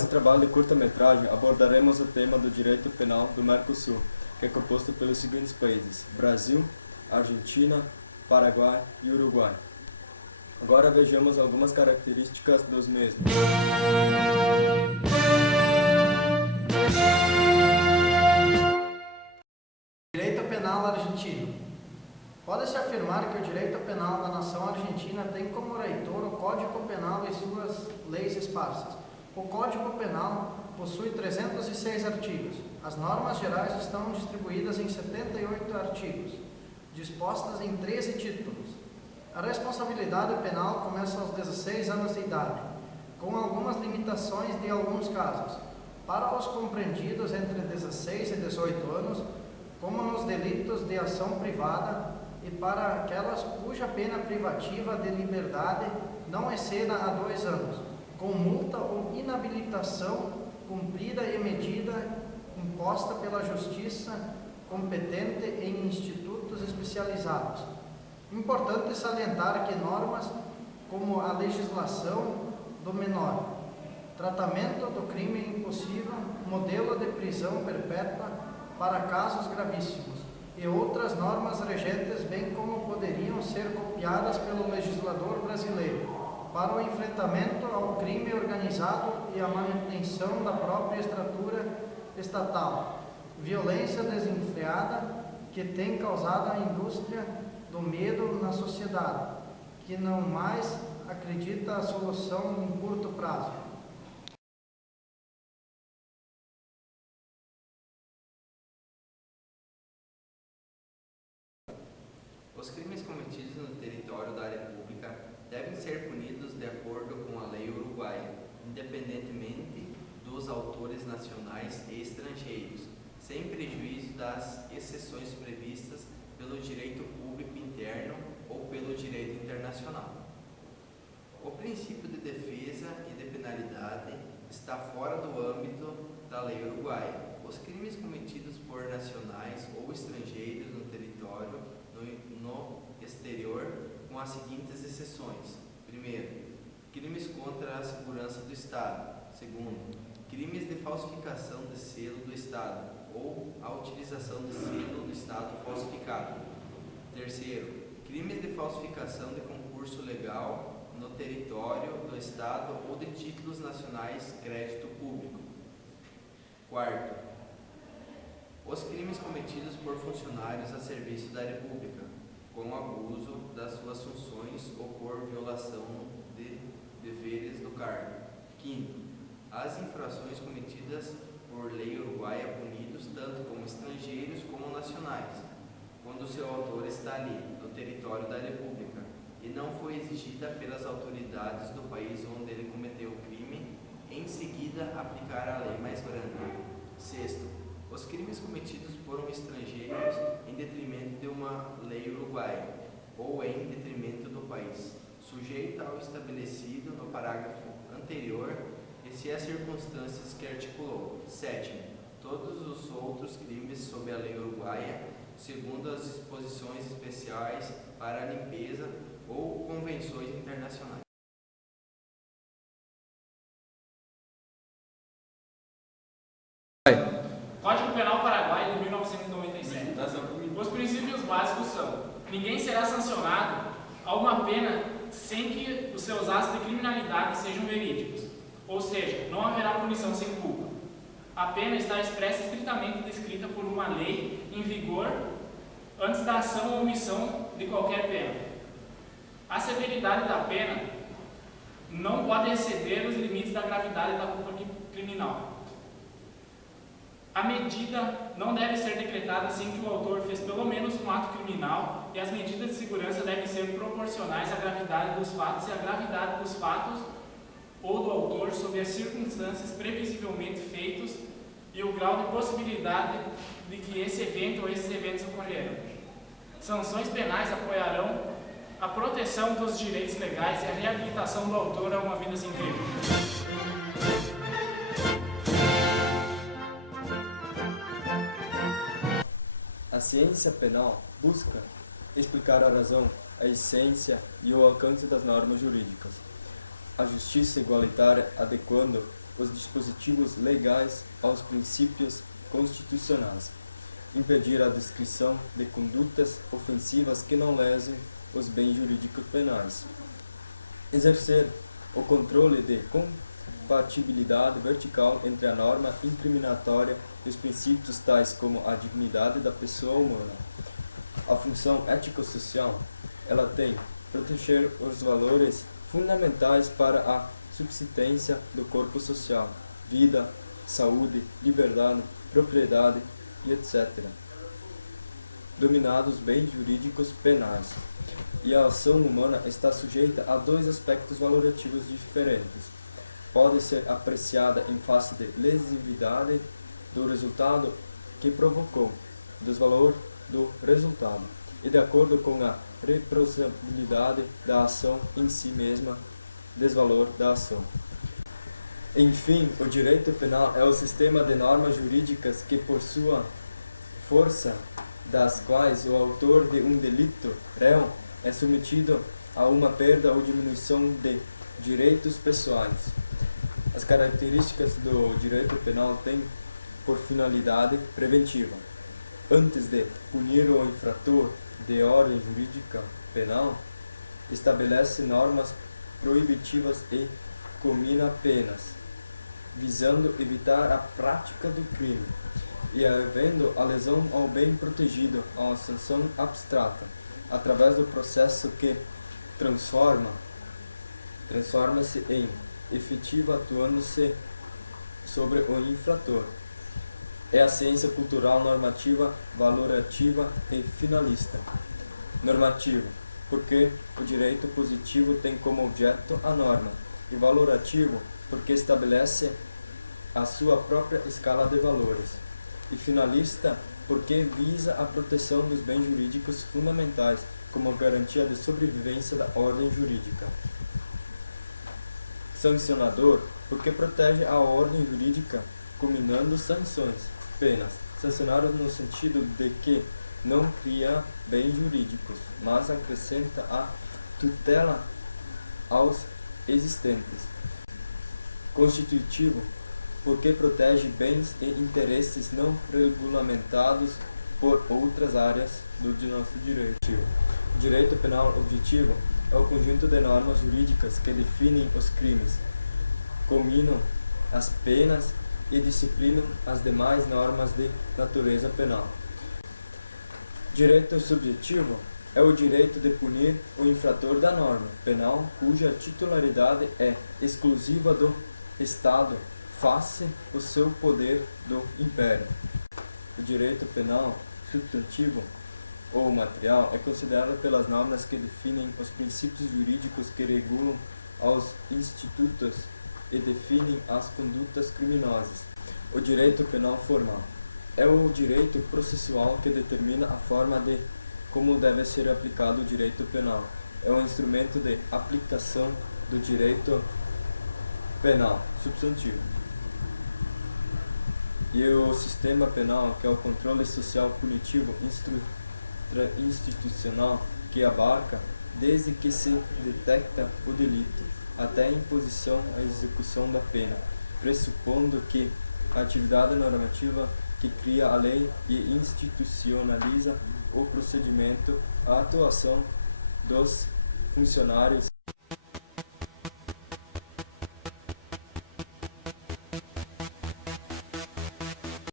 Nesse trabalho de curta-metragem abordaremos o tema do direito penal do Mercosul, que é composto pelos seguintes países: Brasil, Argentina, Paraguai e Uruguai. Agora vejamos algumas características dos mesmos. Direito penal argentino. Pode-se afirmar que o direito penal da nação argentina tem como reitor o Código Penal e suas leis esparsas. O Código Penal possui 306 artigos. As normas gerais estão distribuídas em 78 artigos, dispostas em 13 títulos. A responsabilidade penal começa aos 16 anos de idade, com algumas limitações de alguns casos. Para os compreendidos entre 16 e 18 anos, como nos delitos de ação privada, e para aquelas cuja pena privativa de liberdade não exceda a 2 anos, com multa ou inabilitação cumprida e medida imposta pela justiça competente em institutos especializados. Importante salientar que normas como a legislação do menor, tratamento do crime impossível, modelo de prisão perpétua para casos gravíssimos e outras normas regentes, bem como poderiam ser copiadas pelo legislador brasileiro para o enfrentamento ao crime organizado e a manutenção da própria estrutura estatal. Violência desenfreada que tem causado a indústria do medo na sociedade, que não mais acredita a solução em curto prazo. Os crimes cometidos no território da República devem ser punidos de acordo com a lei uruguaia, independentemente dos autores nacionais e estrangeiros, sem prejuízo das exceções previstas pelo direito público interno ou pelo direito internacional. O princípio de defesa e de penalidade está fora do âmbito da lei uruguaia. Os crimes cometidos por nacionais ou estrangeiros no território no exterior, com as seguintes exceções: primeiro, crimes contra a segurança do Estado; segundo, crimes de falsificação de selo do Estado ou a utilização de selo do Estado falsificado; terceiro, crimes de falsificação de concurso legal no território do Estado ou de títulos nacionais crédito público; quarto, os crimes cometidos por funcionários a serviço da República, com abuso das suas funções ou por violação de deveres do cargo. Quinto, as infrações cometidas por lei uruguaia punidos tanto como estrangeiros como nacionais, quando seu autor está ali, no território da República, e não foi exigida pelas autoridades do país onde ele cometeu o crime, em seguida aplicar a lei mais branda. Sexto, os crimes cometidos por um estrangeiro em detrimento de uma lei uruguaia ou em detrimento do país, sujeito ao estabelecido no parágrafo anterior e se as circunstâncias que articulou. Sétimo, todos os outros crimes sob a lei uruguaia, segundo as disposições especiais para a limpeza ou convenções internacionais. Código Penal Paraguai de 1997. Os princípios básicos são: ninguém será sancionado a uma pena sem que os seus atos de criminalidade sejam verídicos, ou seja, não haverá punição sem culpa. A pena está expressa e estritamente descrita por uma lei em vigor antes da ação ou omissão de qualquer pena. A severidade da pena não pode exceder os limites da gravidade da culpa criminal. A medida não deve ser decretada sem que o autor fez pelo menos um ato criminal, e as medidas de segurança devem ser proporcionais à gravidade dos fatos e à gravidade dos fatos ou do autor sob as circunstâncias previsivelmente feitos e o grau de possibilidade de que esse evento ou esses eventos ocorreram. Sanções penais apoiarão a proteção dos direitos legais e a reabilitação do autor a uma vida sem crime. A ciência penal busca explicar a razão, a essência e o alcance das normas jurídicas. A justiça igualitária adequando os dispositivos legais aos princípios constitucionais, impedir a descrição de condutas ofensivas que não lesem os bens jurídicos penais, exercer o controle de compatibilidade vertical entre a norma incriminatória e os princípios tais como a dignidade da pessoa humana. A função ético-social, ela tem proteger os valores fundamentais para a subsistência do corpo social, vida, saúde, liberdade, propriedade e etc. Dominados bens jurídicos penais. E a ação humana está sujeita a dois aspectos valorativos diferentes. Pode ser apreciada em face de lesividade do resultado que provocou, desvalor do resultado, e de acordo com a reprogressibilidade da ação em si mesma, desvalor da ação. Enfim, o direito penal é o sistema de normas jurídicas que, por sua força, das quais o autor de um delito, réu, é submetido a uma perda ou diminuição de direitos pessoais. As características do direito penal têm por finalidade preventiva. Antes de punir o infrator de ordem jurídica penal, estabelece normas proibitivas e comina penas, visando evitar a prática do crime, e havendo a lesão ao bem protegido, a uma sanção abstrata, através do processo que transforma-se em efetiva, atuando-se sobre o infrator. É a ciência cultural normativa, valorativa e finalista. Normativa, porque o direito positivo tem como objeto a norma, e valorativo, porque estabelece a sua própria escala de valores. E finalista, porque visa a proteção dos bens jurídicos fundamentais, como garantia de sobrevivência da ordem jurídica. Sancionador, porque protege a ordem jurídica, combinando sanções, penas, sancionadas no sentido de que não cria bens jurídicos, mas acrescenta a tutela aos existentes. Constitutivo, porque protege bens e interesses não regulamentados por outras áreas do nosso direito. O direito penal objetivo é o conjunto de normas jurídicas que definem os crimes, combinam as penas e disciplinam as demais normas de natureza penal. Direito subjetivo é o direito de punir o infrator da norma penal cuja titularidade é exclusiva do Estado face o seu poder do império. O direito penal substantivo ou material é considerado pelas normas que definem os princípios jurídicos que regulam os institutos e definem as condutas criminosas. O direito penal formal é o direito processual que determina a forma de como deve ser aplicado o direito penal. É um instrumento de aplicação do direito penal substantivo. E o sistema penal, que é o controle social punitivo institucional, que abarca desde que se detecta o delito até a imposição e execução da pena, pressupondo que a atividade normativa que cria a lei e institucionaliza o procedimento, a atuação dos funcionários